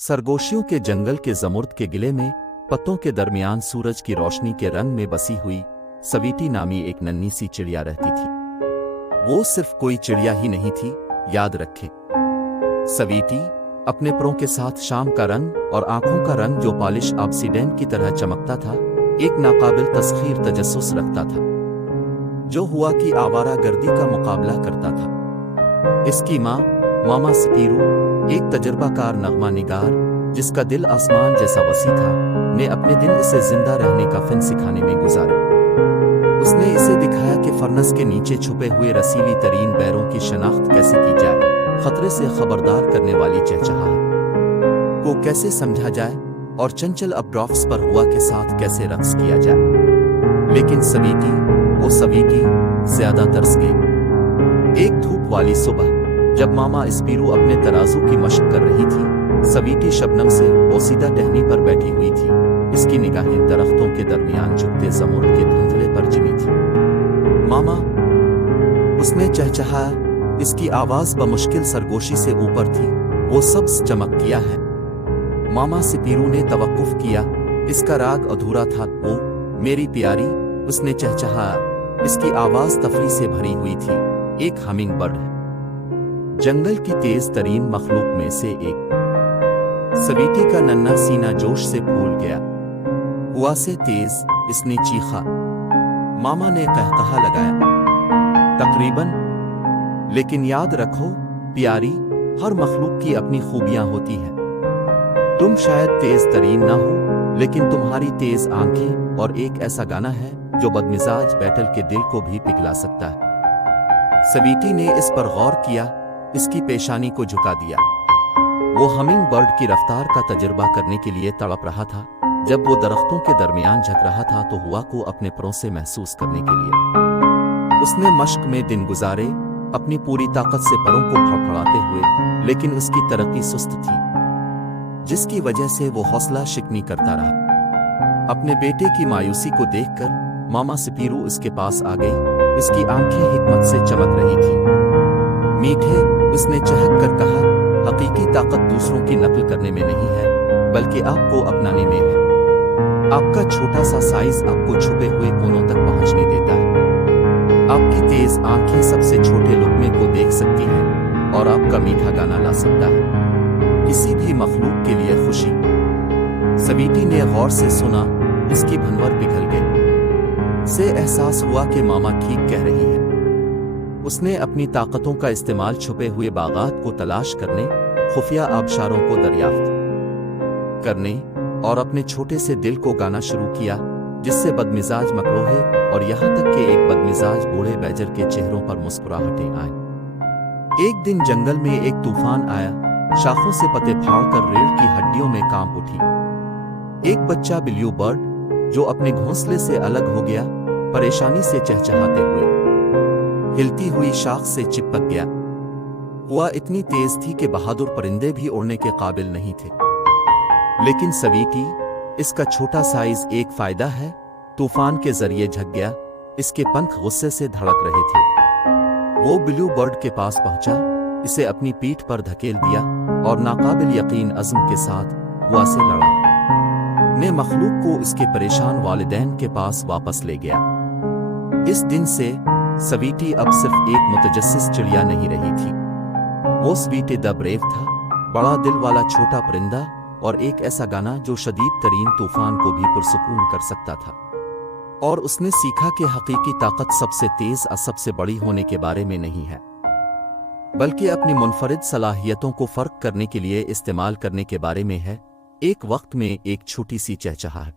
सरगोशियों के जंगल के जमुर्द के गिले में पत्तों के दरमियान सूरज की रोशनी के रंग में बसी हुई सवीटी नामी एक नन्ही सी चिड़िया रहती थी। वो सिर्फ कोई चिड़िया ही नहीं थी, याद रखें। सवीटी अपने परों के साथ शाम का रंग और आंखों का रंग जो पॉलिश ऑब्सीडेन की तरह चमकता था, एक नाकाबिल तस्खीर तजस्सुस रखता था जो हुआ की आवारा गर्दी का मुकाबला करता था। इसकी माँ मामा स्पीरू, एक तजर्बाकार नगमा निगार जिसका दिल आसमान जैसा वसी था, ने अपने दिन इसे जिंदा रहने का फन सिखाने में गुजारे। उसने इसे दिखाया कि फर्नस के नीचे छुपे हुए रसीली तरीन बैरों की शनाख्त कैसे की जाए, खतरे से खबरदार करने वाली चहचहाहट को कैसे समझा जाए और चंचल अपड्रॉफ्ट्स पर हुआ के साथ कैसे रक्स किया जाए। लेकिन सवीटी ज्यादा तरस गई। एक धूप वाली सुबह जब मामा स्पीरू अपने तराजू की मशक कर रही थी, सवीटी शबनम से बोसीदा टहनी पर बैठी हुई थी। इसकी निगाहें दरख्तों के दरमियान झुकते जमुर्द के धुंधले पर जिमी थी। मामा, उसने चहचहाया। इसकी आवाज बमुश्किल सरगोशी से ऊपर थी। वो सब्ज चमक किया है। मामा स्पीरू ने तवक्कुफ किया। इसका राग अधूरा था। ओ मेरी प्यारी, उसने चहचहाया। इसकी आवाज तफरी से भरी हुई थी। एक हमिंग बर्ड है, जंगल की तेज तरीन मखलूक में से एक। सवीटी का नन्हा सीना जोश से फूल गया। हुआ से तेज इसने चीखा। मामा ने कहकहा लगाया, तकरीबन। लेकिन याद रखो प्यारी, हर मखलूक की अपनी खूबियां होती हैं। तुम शायद तेज तरीन ना हो, लेकिन तुम्हारी तेज आंखें और एक ऐसा गाना है जो बदमिजाज बैटल के दिल को भी पिघला सकता है। सवीटी ने इस पर गौर किया, इसकी पेशानी को झुका दिया। वो हमिंग बर्ड की रफ्तार का तजुर्बा करने के लिए तड़प रहा था। जब वो दरख्तों के दरमियान झक रहा था तो हुआ को अपने परों से महसूस करने के लिए उसने मश्क में दिन गुजारे, अपनी पूरी ताकत से परों को फड़फड़ाते हुए। लेकिन उसकी तरक्की सुस्त थी, जिसकी वजह से वो हौसला शिकनी करता रहा। अपने बेटे की मायूसी को देखकर मामा स्पीरू इसके पास आ गई। इसकी आंखें हिकमत से चमक रही थी। मीठे, उसने चहक कर कहा, हकीकी ताकत दूसरों की नकल करने में नहीं है, बल्कि आपको अपनाने में है। आपका छोटा सा साइज आपको छुपे हुए कोनों तक पहुंचने देता है। आपकी तेज आंखें सबसे छोटे लुकमे को देख सकती हैं और आपका मीठा गाना ला सकता है किसी भी मखलूक के लिए खुशी। सवीटी ने गौर से सुना। इसकी भनवर पिघल गई। से एहसास हुआ कि मामा ठीक कह रही है। उसने अपनी ताकतों का इस्तेमाल छुपे हुए बागात को तलाश करने, खुफिया आबशारों को दरियाफ्त करने और अपने छोटे से दिल को गाना शुरू किया, जिससे बदमिजाज मकरोहे और यहाँ तक कि एक बदमिजाज बूढ़े बैजर के चेहरों पर मुस्कुराहटें आईं। एक दिन जंगल में एक तूफान आया। शाखों से पत्ते फाड़कर रीढ़ की हड्डियों में कांप उठी। एक बच्चा बिल्यू बर्ड जो अपने घोंसले से अलग हो गया, परेशानी से चहचहाते हुए हिलती हुई शाख से चिपक गया। हुआ इतनी तेज थी कि बहादुर परिंदे भी उड़ने के काबिल नहीं थे। लेकिन सवीटी, इसका छोटा साइज एक फायदा है, तूफान के जरिए झक गया। इसके पंख गुस्से से धड़क रहे थे। वो बिल्यू बर्ड के पास पहुंचा, इसे अपनी पीठ पर धकेल दिया और नाकाबिल यकीन अज़्म के साथ हुआ से लड़ा। ने मखलूक को इसके परेशान वालिदैन के पास वापस ले गया। इस दिन से सवीटी अब सिर्फ एक मुतजस्सिस चिड़िया नहीं रही थी। वो स्वीटी द ब्रेव था, बड़ा दिल वाला छोटा परिंदा और एक ऐसा गाना जो शदीद तरीन तूफान को भी पुरसुकून कर सकता था। और उसने सीखा कि हकीकी ताकत सबसे तेज और सबसे बड़ी होने के बारे में नहीं है, बल्कि अपनी मुनफरिद सलाहियतों को फर्क करने के लिए इस्तेमाल करने के बारे में है। एक वक्त में एक छोटी सी चहचहाहट